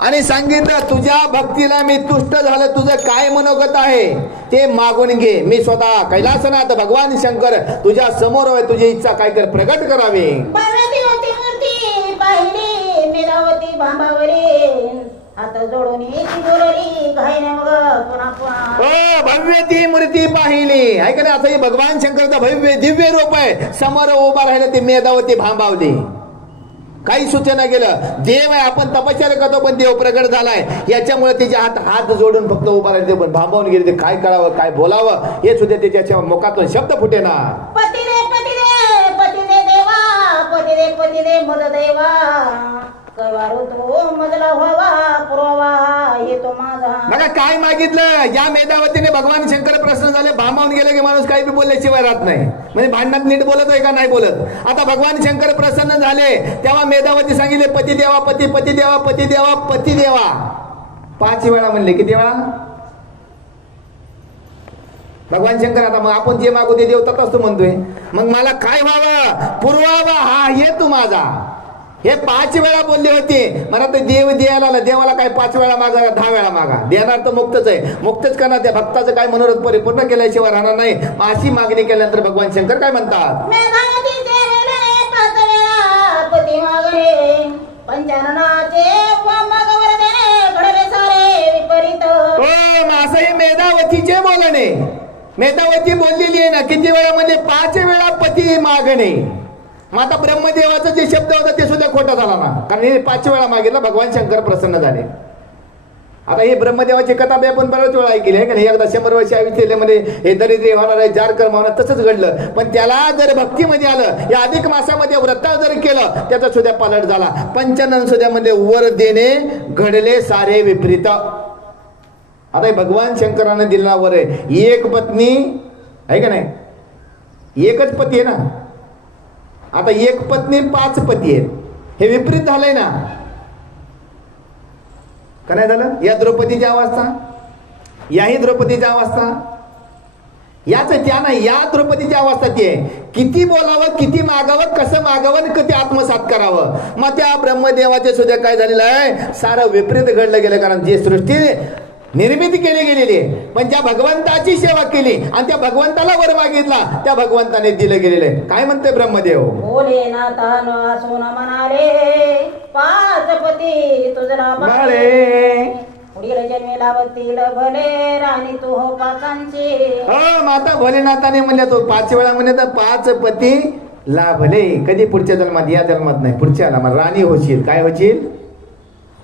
आणि सांगितलं तुझ्या भक्तीला मी तुष्ट झालं, तुझं काय मनोगत आहे ते मागून घे. मी स्वतः कैलासनाथ भगवान शंकर तुझ्या समोर आहे, तुझी इच्छा काय कर प्रगट करावी. मूर्ती पाहिली मेधावती भांबावरी, हात जोडून बोलली घाईने मग पुन्हा पुन्हा. भव्य ती मूर्ती पाहिली आहे का नाही. असं हे भगवान शंकरचं भव्य दिव्य रूप आहे. समोर उभा राहिलं ते मेधावती भांबावली. काही सूचना केलं देव आहे, आपण तपश्चर्या करतो पण देव प्रगट झालाय. याच्यामुळे तिच्या हात जोडून फक्त उभा राहिले पण भांबावून गेले. ते काय करावं काय बोलावं हे सुद्धा त्याच्या मुखातून शब्द फुटे ना. पती रे पती रे पती रे देवा, पती रे पती रे मद देवा, कैवारू तो मजला व्हावा पुरावा हे तो माझा. बघा काय मागितलं या मेधावतीने. भगवान शंकर प्रसन्न झाले, भांबावून गेले की माणूस काही बी बोलल्याशिवाय राहत नाही. म्हणजे भांडणात नीट बोलत आहे का नाही बोलत. आता भगवान शंकर प्रसन्न झाले तेव्हा मेधावती सांगितले पती देवा पती पती देवा पती देवा पती देवा. 5 वेळा म्हणले. किती वेळा भगवान शंकर. आता मग आपण जे मागू ते देव तसाच तू म्हणतोय. मग मला काय व्हावं पुरवावा हा हे तू माझा. हे 5 वेळा बोलले होते. मला तर देव द्यायला आला. देवाला काय 5 वेळा मागा 10 वेळा मागा. देणार तर मुक्तच आहे. मुक्तच करणार. त्या भक्ताचं काय मनोरथ परिपूर्ण केल्याशिवाय राहणार नाही. अशी मागणी केल्यानंतर भगवान शंकर काय म्हणतात. पती मागणे पंचाननाचे मागवर देणे घडले सारे विपरीत. असं हे मेधावतीचे बोलणे. मेधावती बोललेली आहे ना. किती वेळा म्हणजे 5 वेळा पती मागणे. मग आता ब्रह्मदेवाचा जे शब्द होता ते सुद्धा खोटा झाला ना. कारण हे 5 वेळा मागितलं भगवान शंकर प्रसन्न झाले. आता हे ब्रह्मदेवाची कथा बी आपण बऱ्याच वेळा ऐकली आहे का. हे एकदा 100 वर्ष आयुष्यामध्ये हे दरिद्री होणार आहे जार कर्म होणार तसंच घडलं. पण त्याला जर भक्तीमध्ये आलं या अधिक मासामध्ये व्रत जर केलं त्याचा सुद्धा पालट झाला. पंचानन सुद्धा मध्ये वर देणे घडले सारे विपरीत. आता हे भगवान शंकराने दिलेला वर आहे. एक पत्नी आहे का नाही. एकच पती आहे ना. आता एक पत्नी 5 पती आहेत. हे विपरीत झालंय ना. का नाही झालं. या द्रौपदीची अवस्था याही द्रौपदीची अवस्था याच त्या नाही. या द्रौपदीची अवस्था ती आहे. किती बोलावं किती मागावं कसं मागावं किती आत्मसात करावं. मग त्या ब्रह्मदेवाचे सुद्धा काय झालेलं आहे सारं विपरीत घडलं गेलं. कारण जे सृष्टी निर्मिती केली गेलेली आहे पण ज्या भगवंताची सेवा केली आणि त्या भगवंताला वर मागितला त्या भगवंताने दिलं गेलेलं आहे. काय म्हणते ब्रह्मदेव. बोले ना तान असून म्हणाले 5 पती तुझला बाळे. पुढील जन्मी लावतील भले राणी तू हो 5. माता भोलेनाथाने म्हणले तो 5 वेळा म्हणले तर 5 पती लाभले. कधी पुढच्या जन्मात या जन्मात नाही. पुढच्या जन्मात राणी होशील. काय होशील.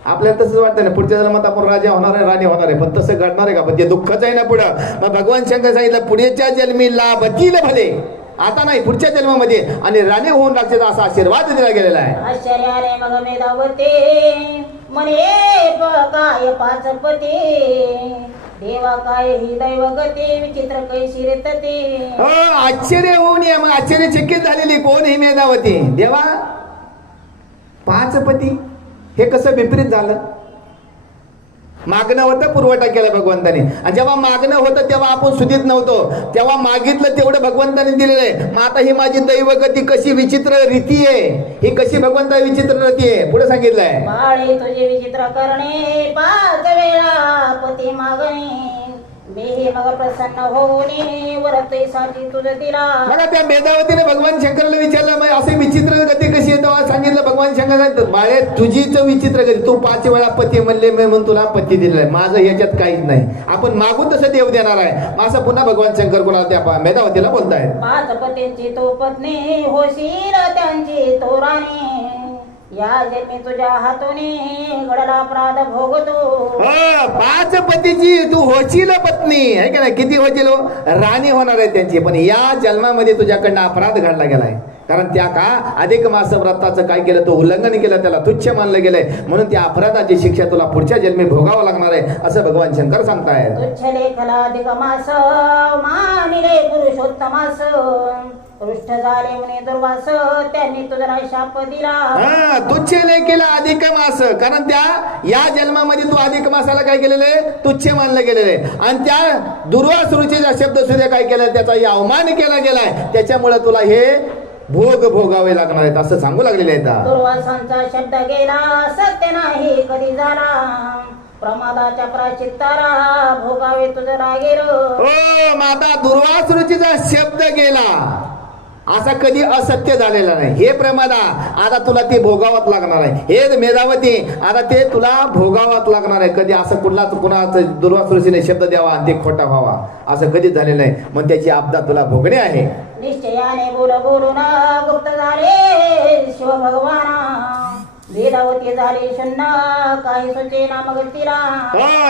आपल्याला तसंच वाटतं ना पुढच्या जन्मात आपण राजा होणार आहे राणी होणार आहे. पण तसं घडणार आहे का. पण ते दुःखच आहे ना पुढं. मग भगवान शंकर सांगितलं पुढच्या जन्मी लाभतील भले. आता नाही पुढच्या जन्मामध्ये आणि राणी होऊन लागते असा आशीर्वाद दिला गेलेला आहे. आश्चर्याने मग मेधावते म्हणे काय 5 पती देवा काय ही दैवगती विचित्र कैशी रे ते. आश्चर्य होऊन या. मग आश्चर्यचकित झालेली कोण ही मेधावती. देवा 5 पती हे कसं विपरीत झालं. मागणं होतं पुरवठा केला भगवंताने. आणि जेव्हा मागणं होतं तेव्हा आपण सुधीत नव्हतो. तेव्हा मागितलं तेवढं भगवंताने दिलेलं आहे. मग आता ही माझी दैवगती कशी विचित्र रीती आहे. ही कशी भगवंता विचित्र रीती आहे. पुढे सांगितलंय बाळे तुझे विचित्र करणे 5 वेळा पती मागणे मी मग प्रसन्न होऊन वरतेसाठी तुझं दिला. बघा त्या मेधावतीने भगवान शंकराला विचारलं मग असे विचित्र गती कशी येतो. सांगितलं भगवान शंकर बाळे तुझीच विचित्र गती. तू 5 वेळा पती म्हणले म्हणून तुला पती दिलेला आहे. माझं ह्याच्यात काहीच नाही. आपण मागू तसं देव देणार आहे. असं पुन्हा भगवान शंकर कोणाला त्या मेधावतीला बोलतायत. 5 पतींची तो पत्नी होशील त्यांची तो राणी या जन्मी तुझ्या हातून घडला अपराध भोगतो. 5 पतीची तू होशील पत्नी आहे का नाही. किती होशील राणी होणार आहे त्यांची. पण या जन्मामध्ये तुझ्याकडनं अपराध घडला गेलाय. कारण त्या का अधिक मास व्रताचं काय केलं तो उल्लंघन केलं त्याला तुच्छ मानलं गेलंय. म्हणून त्या अपराधाची शिक्षा तुला पुढच्या जन्मी भोगावं लागणार आहे असं भगवान शंकर सांगतायत. तुच्छ लेखला अधिक मास मानिले पुरुषोत्तमास पृष्ठ झाले म्हणे दुर्वास त्यांनी तुझा शाप दिला. तुच्छ लेखीला अधिक मास. कारण त्या या जन्मामध्ये तू अधिक मासाला काय केलेलं आहे तुच्छ मानलं गेलेलं आहे. आणि त्या दुर्वासुरूचे शब्द सुद्धा काय केलं त्याचा अवमान केला गेलाय. त्याच्यामुळे तुला हे भोग भोगावे लागणार आहेत असं सांगू लागलेले आहेत. दुर्वासांचा शब्द गेला सत्य नाही कधी झाला प्रमादाच्या प्राचित्तारा भोगावे तुझं लागेल. ओ माता दुर्वासरुचीचा शब्द गेला, असा कधी असत्य झालेला नाही. हे प्रमादा आता तुला ते भोगावत लागणार आहे. हे मेधावती आता ते तुला भोगावत लागणार आहे. कधी असं कुठलाच कुणाचं दुर्वासरुचीने शब्द द्यावा आणि ते खोटा व्हावा असं कधीच झालेलं नाही. मग त्याची आपदा तुला भोगणे आहे. निश्चयाने बोलून गुप्त झाले शिवभगवाना वेदावती झाली शून्य काही सुचेना मग तिला.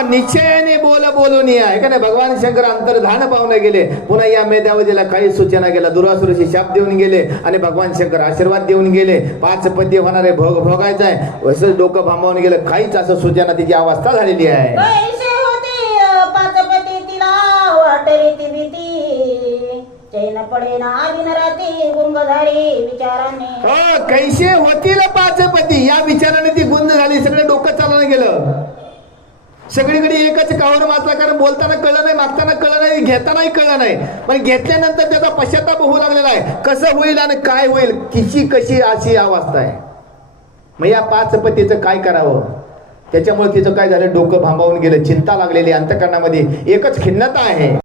निश्चयाने बोलून आहे का नाही. भगवान शंकर अंतर्धान पाहून गेले. पुन्हा या मेधावतीला काही सूचना गेला. दुर्वासुराशी शाप देऊन गेले आणि भगवान शंकर आशीर्वाद देऊन गेले. 5 पती होणारे भोगायचा आहे असं डोकं भांबावून गेलं. काहीच असं सूचना तिची अवस्था झालेली आहे. कैसे होते 5 पती तिला वाटली ती भीती चैन पडे ना दिन राती गुंग झाली विचाराने. कैसे होतील 5 पती या विचाराने ती गुंज झाली. सगळं डोकं चालवलं गेलं. सगळीकडे एकच कावर मारला. कारण बोलताना कळलं नाही, मागताना कळलं नाही, घेतानाही कळलं नाही. पण घेतल्यानंतर त्याचा पश्चाताप होऊ लागलेला आहे. कसं होईल आणि काय होईल कशी अशी अवस्था आहे. मग या 5 पतीचं काय करावं. त्याच्यामुळे तिचं काय झालं डोकं भांबावून गेलं. चिंता लागलेली अंतःकरणामध्ये एकच खिन्नता आहे.